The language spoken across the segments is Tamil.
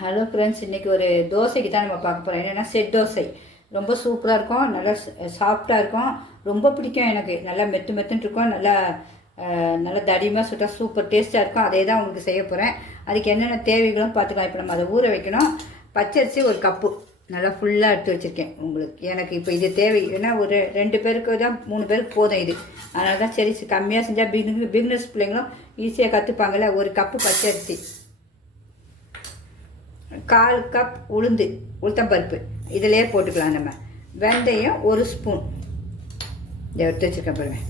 ஹலோ ஃப்ரெண்ட்ஸ் இன்றைக்கி ஒரு தோசைக்கு தான் நம்ம பார்க்க போகிறோம் என்னென்னா செட் தோசை. ரொம்ப சூப்பராக இருக்கும் நல்லா சாஃப்டாக இருக்கும். ரொம்ப பிடிக்கும் எனக்கு. நல்லா மெத்து மெத்துன்னு இருக்கும். நல்லா நல்லா தடிமாக சுட்டால் சூப்பர் டேஸ்ட்டாக இருக்கும். அதே தான் உங்களுக்கு செய்ய போகிறேன் அதுக்கு என்னென்ன தேவைகளும் பார்த்துக்கலாம். இப்போ நம்ம அதை ஊற வைக்கணும். பச்சரிசி ஒரு கப்பு. நல்லா ஃபுல்லாக எடுத்து வச்சுருக்கேன் உங்களுக்கு. எனக்கு இப்போ இது தேவை. ஏன்னா ஒரு ரெண்டு பேருக்கு தான் மூணு பேருக்கு போதும் இது. அதனால தான் சரி கம்மியாக செஞ்சால் பிகினஸ் பிகினஸ் பிள்ளைங்களும் ஈஸியாக கற்றுப்பாங்கல்ல ஒரு கப்பு பச்சரிசி. கால் கப் உளுந்து உளுத்தம்பருப்பு. இதிலே போட்டுக்கலாம் நம்ம. வெந்தயம் ஒரு ஸ்பூன். இதை எடுத்து வச்சுருக்கேன் பாருங்க.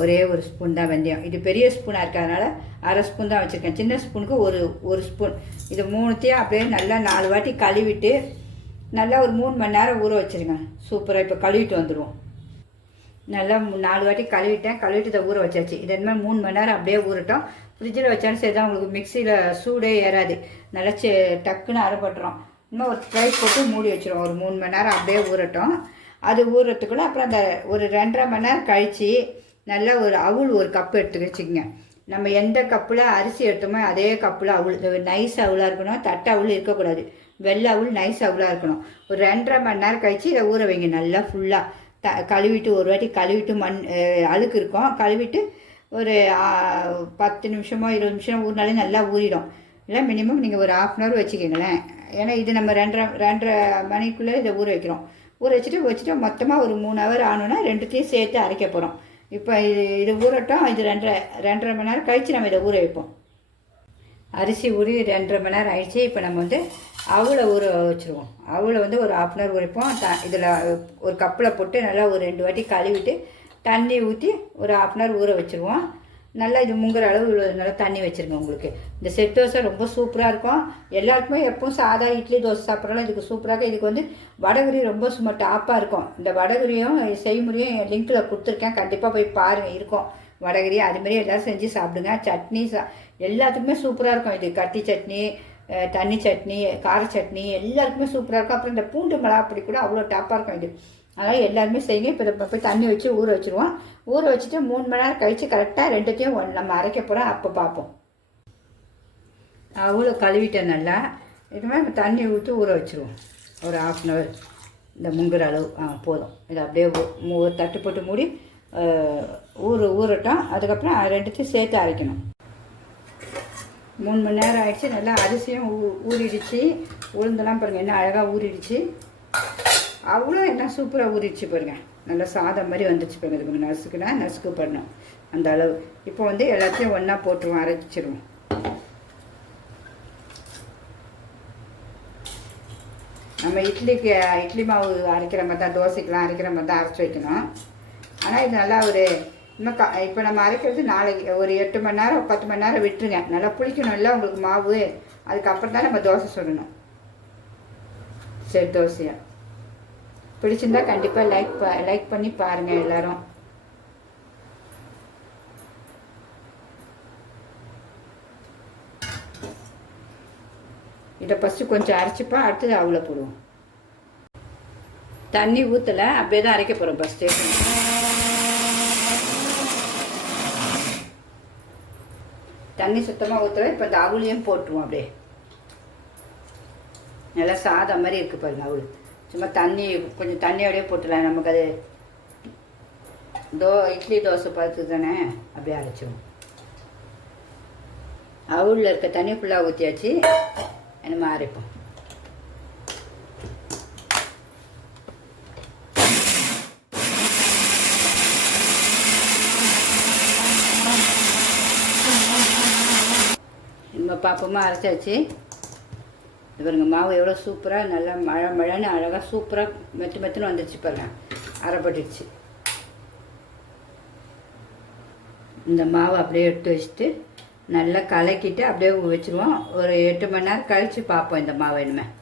ஒரே ஒரு ஸ்பூன் தான் வெந்தயம். இது பெரிய ஸ்பூனாக இருக்கிறதுனால அரை ஸ்பூன் தான் வச்சுருக்கேன். சின்ன ஸ்பூனுக்கு ஒரு ஒரு ஸ்பூன். இது மூணுத்தையும் அப்படியே நல்லா நாலு வாட்டி கழுவிட்டு நல்லா ஒரு மூணு மணி நேரம் ஊற வச்சுருங்க. சூப்பராக இப்போ கழுவிட்டு வந்துடுவோம் நல்லா நாலு வாட்டி கழுவிட்டேன். கழுவிட்டு இதை ஊற வச்சாச்சு. இது மாதிரி மூணு மணி நேரம் அப்படியே ஊறட்டும். ஃப்ரிட்ஜில் வச்சாலும் சரி தான் உங்களுக்கு மிக்சியில் சூடே ஏறாது. நல்லா செ டக்குன்னு அரைப்பட்டுரும். இன்னும் ஒரு ஃப்ரை போட்டு மூடி வச்சுருவோம். ஒரு மூணு மணி நேரம் அப்படியே ஊறட்டும். அது ஊறுறதுக்குள்ளே அப்புறம் அந்த ஒரு ரெண்டரை மணி நேரம் கழித்து நல்லா ஒரு அவுள் ஒரு கப் எடுத்து வச்சுக்கோங்க. நம்ம எந்த கப்பில் அரிசி எடுத்தோமோ அதே கப்பில் அவுள். நைஸ் அவுளாக இருக்கணும். தட்டை அவுள் இருக்கக்கூடாது. வெள்ளை அவுள் நைஸ் அவுளாக இருக்கணும். ஒரு ரெண்டரை மணி நேரம் கழித்து இதை ஊற வைங்க. நல்லா ஃபுல்லாக த கழுவிட்டு ஒரு வாட்டி கழுவிட்டு மண் அழுக்கு இருக்கும். கழுவிட்டு ஒரு பத்து நிமிஷமோ இருபது நிமிஷம் ஊறினாலே நல்லா ஊறிடும். இல்லை மினிமம் நீங்கள் ஒரு ஆஃப் அன் ஹவர் வச்சுக்கிங்களேன். ஏன்னா இது நம்ம ரெண்டரை ரெண்டரை மணிக்குள்ளே இதை ஊற வைக்கிறோம். ஊற வச்சுட்டு வச்சுட்டு மொத்தமாக ஒரு மூணு ஹவர் ஆனோன்னா ரெண்டுத்தையும் சேர்த்து அரைக்க போகிறோம் இப்போ இது இது ஊறட்டும். இது ரெண்டரை ரெண்டரை மணி நேரம் கழித்து நம்ம இதை ஊற வைப்போம். அரிசி ஊறி ரெண்டரை மணி நேரம் ஆயிடுச்சு. இப்போ நம்ம வந்து அவளை ஊற வச்சுருவோம். அவளை வந்து ஒரு ஆஃப் அன் ஹவர் உரைப்போம் த இதில் ஒரு கப்பில் போட்டு நல்லா ஒரு ரெண்டு வாட்டி கழுவிட்டு தண்ணி ஊற்றி ஒரு ஆஃப் அன் ஹவர் ஊற வச்சுருவோம். நல்லா இது முங்குற அளவு நல்லா தண்ணி வச்சுருங்க உங்களுக்கு. இந்த செட் தோசை ரொம்ப சூப்பராக இருக்கும். எல்லாருக்குமே எப்பவும் சாதா இட்லி தோசை சாப்பிட்றாலும் இதுக்கு சூப்பராக இதுக்கு வந்து வடகரி ரொம்ப சும்மா டாப்பாக இருக்கும். இந்த வடகரியும் செய்முறையும் என் லிங்க்கில் கொடுத்துருக்கேன். கண்டிப்பாக போய் பாருங்கள் இருக்கும். வடகரி அதுமாரி எல்லோரும் செஞ்சு சாப்பிடுங்க. சட்னி சா எல்லாத்துக்குமே சூப்பராக இருக்கும். இது கட்டி சட்னி தண்ணி சட்னி கார சட்னி எல்லாருக்குமே சூப்பராக இருக்கும். அப்புறம் இந்த பூண்டு மிளகா அப்படி கூட அவ்வளோ டாப்பாக இருக்கும். இது அதனால் எல்லாருமே செய்யுங்க. இப்போ இதை போய் தண்ணி வச்சு ஊற வச்சுருவோம். ஊற வச்சுட்டு மூணு மணி நேரம் கழித்து கரெக்டாக ரெண்டுத்தையும் ஒண்ணு நம்ம அரைக்க போகிறோம் அப்போ பார்ப்போம். அவ்வளோ கழுவிட்டேன் நல்லா. இதுமாதிரி மாதிரி தண்ணி ஊற்றி ஊற வச்சுருவோம். ஒரு ஆஃப் அன் ஹவர் இந்த முங்குற அளவு. ஆ போதும். இது அப்படியே ஒரு தட்டு போட்டு மூடி ஊற ஊறட்டும். அதுக்கப்புறம் ரெண்டுத்தையும் சேர்த்து அரைக்கணும். மூணு மணி நேரம் ஆயிடுச்சு. நல்லா அரிசியும் ஊ ஊறிடுச்சு. உளுந்தெல்லாம் பாருங்கள் என்ன அழகாக ஊறிடுச்சு. அவ்வளோ என்ன சூப்பராக ஊறிடுச்சு பாருங்க. நல்லா சாதம் மாதிரி வந்துச்சு பாருங்க. இதுக்கு நசுக்குனா நசுக்கு பண்ணணும் அந்த அளவு. இப்போ வந்து எல்லாத்தையும் ஒன்றா போட்டுருவோம் அரைச்சிருவோம். நம்ம இட்லிக்கு இட்லி மாவு அரைக்கிற மாதிரி தான் தோசைக்கெலாம் அரைக்கிற மாதிரி தான் அரைச்சி வைக்கணும். ஆனால் இது நல்லா ஒரு இன்னும் க இப்போ நம்ம அரைக்கிறது நாளைக்கு ஒரு எட்டு மணி நேரம் பத்து மணி நேரம் விட்டுருங்க. நல்லா புளிக்கணும் இல்லை உங்களுக்கு மாவு. அதுக்கப்புறம் தான் நம்ம தோசை சுடணும். சரி தோசையாக பிடிச்சிருந்தா கண்டிப்பாக லைக் ப லைக் பண்ணி பாருங்கள் எல்லாரும். இதை ஃபஸ்ட்டு கொஞ்சம் அரைச்சிப்பா அடுத்தது அவ்வளோ போடுவோம். தண்ணி ஊற்றலை அப்படியே தான் அரைக்க போகிறோம் ஃபஸ்ட்டு தண்ணி சுத்தமாக ஊற்றல இப்போ இந்த அவுளையும் போட்டுருவோம் அப்படியே. நல்லா சாதம் மாதிரி இருக்குது பாருங்க அவுள். சும்மா தண்ணி கொஞ்சம் தண்ணியோடய போட்டுடலாம். நமக்கு அது தோ இட்லி தோசை பார்த்து தானே? அப்படியே அரைச்சிடும் அவுளில் இருக்க தண்ணி ஃபுல்லாக ஊற்றியாச்சு நம்ம அரைப்போம். நம்ம பாப்பமாக அரைச்சாச்சு. இது பாருங்க மாவு எவ்வளோ சூப்பராக நல்லா மழை மழைன்னு அழகாக சூப்பராக மெத்து மெத்துன்னு வந்துடுச்சு பாருங்க அரைப்பட்டுடுச்சு இந்த மாவை அப்படியே எடுத்து வச்சுட்டு நல்லா கலக்கிட்டு அப்படியே வச்சுருவோம். ஒரு எட்டு மணி நேரம் கழித்து பார்ப்போம் இந்த மாவை இனிமேல்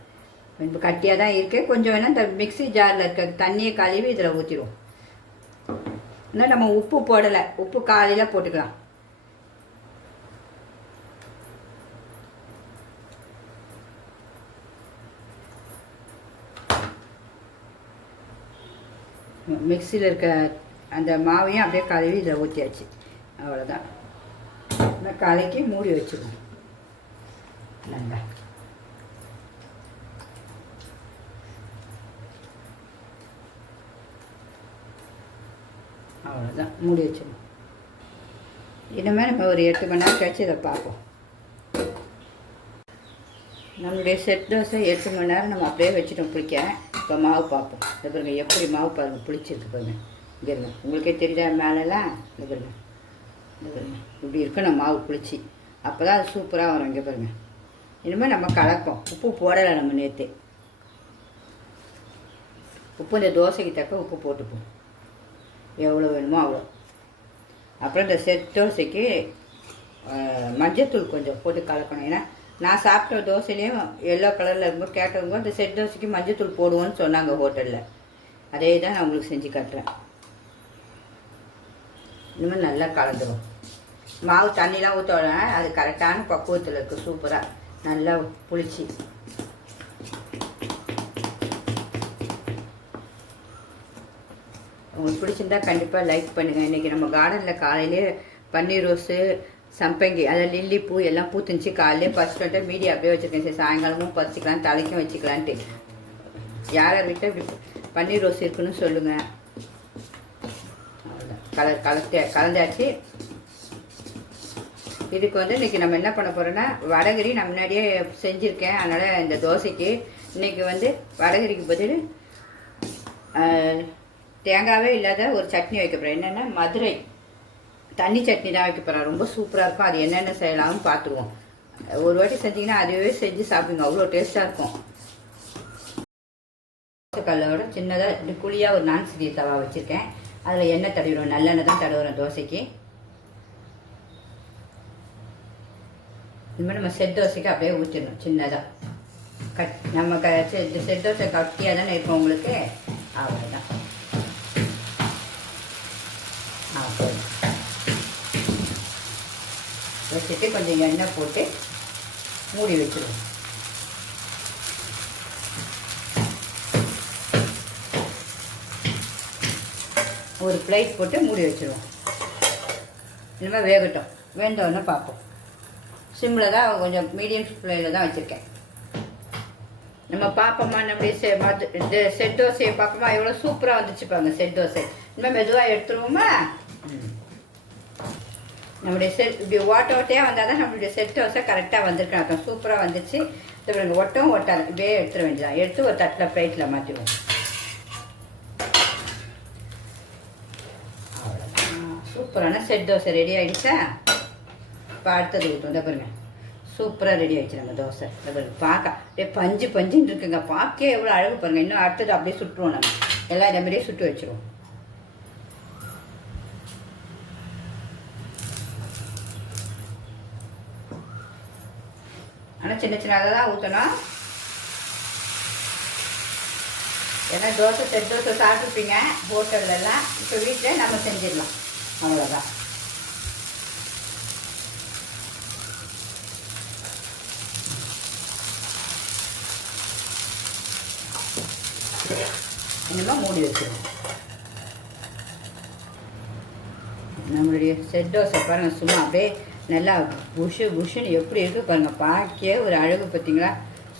இப்போ கட்டியாக தான் இருக்கு. கொஞ்சம் வேணால் இந்த மிக்ஸி ஜாரில் இருக்க தண்ணியை கழுவி இதில் ஊற்றிடுவோம் இன்னும் நம்ம உப்பு போடலை. உப்பு காலையில் போட்டுக்கலாம். மிக்சியில் இருக்க அந்த மாவையும் அப்படியே கழுவி இதை ஊற்றியாச்சு அவ்வளோதான் நான் கலக்கி மூடி வச்சுருவோம் நல்லா. அவ்வளோதான் மூடி வச்சிடணும் இனிமேல் நம்ம ஒரு எட்டு மணி நேரம் கழிச்சு இதை பார்ப்போம். நம்மளுடைய செட் தோசை எட்டு மணி நேரம் நம்ம அப்படியே வச்சுட்டோம் பிடிக்க. இப்போ மாவு பார்ப்போம். இதை பாருங்க எப்படி மாவு பாருங்க புளிச்சிருக்கு பாருங்க. இங்கே இருங்க உங்களுக்கே தெரியுதா மேலெல்லாம் இது பாருங்க. இது பாருங்க இப்படி இருக்கணும் மாவு புளிச்சு. அப்போ தான் அது சூப்பராக வரும் இங்கே பாருங்க. இனிமேல் நம்ம கலப்போம். உப்பு போடலை நம்ம நேற்று உப்பு இந்த தோசைக்கு தக்க உப்பு போட்டுப்போம். எவ்வளோ வேணுமோ அவ்வளோ அப்புறம் இந்த செட் தோசைக்கு மஞ்சத்தூள் கொஞ்சம் போட்டு கலக்கணும். ஏன்னா நான் சாப்பிட்ட தோசையிலையும் எல்லோ கலரில் இருக்கும்போது கேட்டவங்க இந்த செட் தோசைக்கு மஞ்சத்தூள் போடுவோன்னு சொன்னாங்க ஹோட்டலில் அதே தான் நான் உங்களுக்கு செஞ்சு காட்டுறேன். இனிமேல் நல்லா கலந்துடும் மாவு தண்ணிலாம் ஊற்ற அது கரெக்டான பக்குவத்தில் இருக்குது சூப்பராக நல்லா புளிச்சு. உங்களுக்கு பிடிச்சிருந்தா கண்டிப்பாக லைக் பண்ணுங்கள் இன்றைக்கி நம்ம கார்டனில் காலையிலே பன்னீர் ரோஸு சம்பங்கி அதில் லில்லி பூ எல்லாம் பூத்துச்சு காலையிலே பறிச்சுட்டு வந்துட்டு மீடியா அப்படியே வச்சுருக்கேன் சரி சாயங்காலமும் பறிச்சிக்கலாம் தலைக்கும் வச்சுக்கலான்ட்டு. யார் வீட்டில் இப்படி பன்னீர் ரோஸ் இருக்குன்னு சொல்லுங்கள் கலர் கலந்து கலந்தாச்சு. இதுக்கு வந்து இன்றைக்கி நம்ம என்ன பண்ண போகிறோன்னா வடகரி நான் முன்னாடியே செஞ்சுருக்கேன். அதனால் இந்த தோசைக்கு இன்றைக்கி வந்து வடகரிக்கு பதில் தேங்காவே இல்லாத ஒரு சட்னி வைக்க போகிறேன் என்னென்னா மதுரை. தண்ணி சட்னி தான் வைக்க போகிறேன் ரொம்ப சூப்பராக இருக்கும். அது என்னென்ன செய்யலாம்னு பார்த்துருவோம். ஒரு வாட்டி செஞ்சீங்கன்னா அதுவே செஞ்சு சாப்பிடுங்க. அவ்வளோ டேஸ்ட்டாக இருக்கும். கல்லோட சின்னதாக இப்படி குழியாக ஒரு நான் சிறிய தவா வச்சுருக்கேன். அதில் எண்ணெய் தடவிடுவோம். நல்லெண்ணெய் தான் தடவுறோம் தோசைக்கு. இது மாதிரி நம்ம செட் தோசைக்கு அப்படியே ஊற்றிடணும் சின்னதாக கட் நம்ம க செட் செட் தோசை கட்டியாக தானே இருக்கும் உங்களுக்கு? அவ்வளோதான் வச்சுட்டு கொஞ்சம் எண்ணெய் போட்டு மூடி வச்சிருவோம். ஒரு பிளேட் போட்டு மூடி வச்சுருவோம். இனிமேல் வேகட்டும். வேண்டோன்னு பார்ப்போம். சிம்மில் தான் கொஞ்சம் மீடியம் ஃப்ளேமில் தான் வச்சுருக்கேன். நம்ம பார்ப்போமா நம்முடைய செ மது இது செட் தோசையை பார்ப்போமா எவ்வளோ சூப்பராக வந்துச்சு பாருங்க செட் தோசை. இனிமேல் மெதுவாக எடுத்துருவோமா? ம். நம்முடைய செட் இப்படி ஓட்ட ஓட்டையாக வந்தால் தான் நம்மளுடைய செட் தோசை கரெக்டாக வந்திருக்கு அர்த்தம் சூப்பராக வந்துச்சு இது பாருங்க ஒட்டவும் ஒட்டாது. இப்படியே எடுத்துட வேண்டியதான் எடுத்து ஒரு தட்டில் பிளேட்டில் மாற்றிடுவோம் சூப்பரான செட் தோசை ரெடி ஆகிடுச்சா இப்போ அடுத்தது ஊற்றும் இந்த பாருங்க. சூப்பராக ரெடி ஆகிடுச்சு நம்ம தோசை. இந்த பாருங்க பார்க்க அப்படியே பஞ்சு பஞ்சுன்னு இருக்குங்க. பார்க்கவே எவ்வளோ அழகு பாருங்கள் இன்னும் அடுத்தது அப்படியே சுட்டுருவோம் நம்ம. எல்லாம் இந்த மாதிரியே சுட்டு வச்சுருவோம். ஆனால் சின்ன சின்னதாக தான் ஊற்றணும் ஏன்னா தோசை செட் தோசை சாப்பிட்ருப்பீங்க ஹோட்டல்லலாம். இப்போ வீட்டில் நம்ம செஞ்சிடலாம். அவ்வளோதான் இனிமேல் மூடி வச்சுருவோம். நம்மளுடைய செட் தோசை பாருங்கள் சும்மா அப்படியே நல்லா புஷு புஷுன்னு எப்படி இருக்குது பாருங்கள் பார்க்கவே ஒரு அழகு பார்த்தீங்களா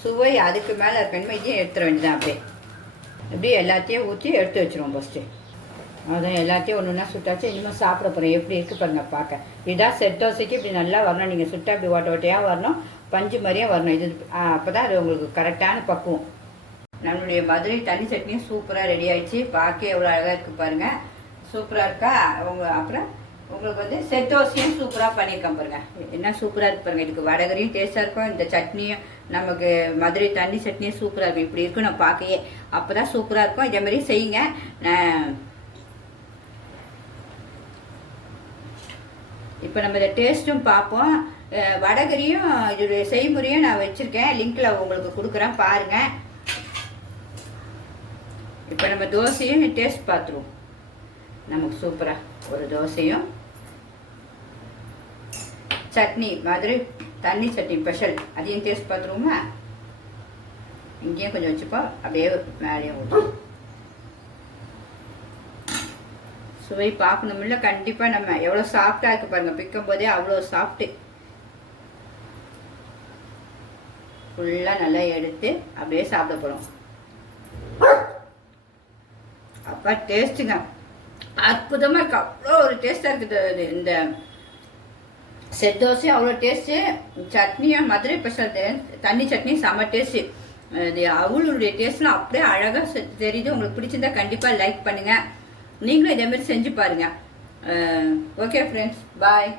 சுவை அதுக்கு மேலே இருக்கணுமே இதையும் எடுத்துட வேண்டியதான் அப்படியே. அப்படியே எல்லாத்தையும் ஊற்றி எடுத்து வச்சுருவோம் ஃபஸ்ட்டு அதான் எல்லாத்தையும் ஒன்று ஒன்றா சுட்டாச்சு. இனிமேல் சாப்பிட போகிறேன் எப்படி இருக்குது பாருங்கள் பார்க்க இதான் செட் தோசைக்கு இப்படி நல்லா வரணும். நீங்கள் சுட்டா இப்படி ஓட்ட ஓட்டையாக வரணும். பஞ்சு மாதிரியே வரணும். இது அப்போ தான் அது உங்களுக்கு கரெக்டான பக்குவம். நம்மளுடைய மதுரை தண்ணி சட்னியும் சூப்பராக ரெடி ஆகிடுச்சு பார்க்க எவ்வளோ அழகாக இருக்குது பாருங்கள் சூப்பராக இருக்கா? அவங்க அப்புறம் உங்களுக்கு வந்து செட்டோசியும் சூப்பராக பண்ணியிருக்கேன் பாருங்க. என்ன சூப்பராக இருக்கு பாருங்க. இதுக்கு வடகரியும் டேஸ்ட்டாக இருக்கும். இந்த சட்னியும் நமக்கு மதுரை தண்ணி சட்னியும் சூப்பராக இருக்கும். இப்படி இருக்கும் நான் பார்க்கையே அப்போ தான் சூப்பராக இருக்கும். இதே மாதிரி செய்யுங்க. நான் இப்போ நம்ம இதை டேஸ்ட்டும் பார்ப்போம். வடகரியும் இதோடைய செய்முறையும் நான் வச்சுருக்கேன். லிங்க்கில் உங்களுக்கு கொடுக்குறேன். பாருங்கள் இப்போ நம்ம தோசையும் டேஸ்ட் பார்த்துருவோம். நமக்கு சூப்பராக ஒரு தோசையும் சட்னி மதுரை தண்ணி சட்னி ஸ்பெஷல் அதையும் டேஸ்ட் பார்த்துருவோமா? இங்கேயும் கொஞ்சம் வச்சுப்போம் அப்படியே மேலேயும் ஊற்றும் சுவை பார்க்கணுமில்ல கண்டிப்பாக நம்ம எவ்வளோ சாஃப்டாக இருக்கு பாருங்க. பிக்கும் போதே அவ்வளோ சாஃப்ட்டு ஃபுல்லாக நல்லா எடுத்து அப்படியே சாப்பிட போகிறோம் அப்பா டேஸ்ட்டுங்க அற்புதமாக இருக்கு. அவ்வளோ ஒரு டேஸ்ட்டாக இருக்குது. இந்த செட் தோசையும் அவ்வளோ டேஸ்ட்டு சட்னியும் மதுரை ஸ்பெஷல் தண்ணி சட்னி செம்ம டேஸ்ட்டு இது அவளுடைய டேஸ்ட்லாம் அப்படியே அழகாக தெரியுது. உங்களுக்கு பிடிச்சிருந்தா கண்டிப்பாக லைக் பண்ணுங்கள் நீங்களும் இதேமாரி செஞ்சு பாருங்கள் ஓகே ஃப்ரெண்ட்ஸ் பாய்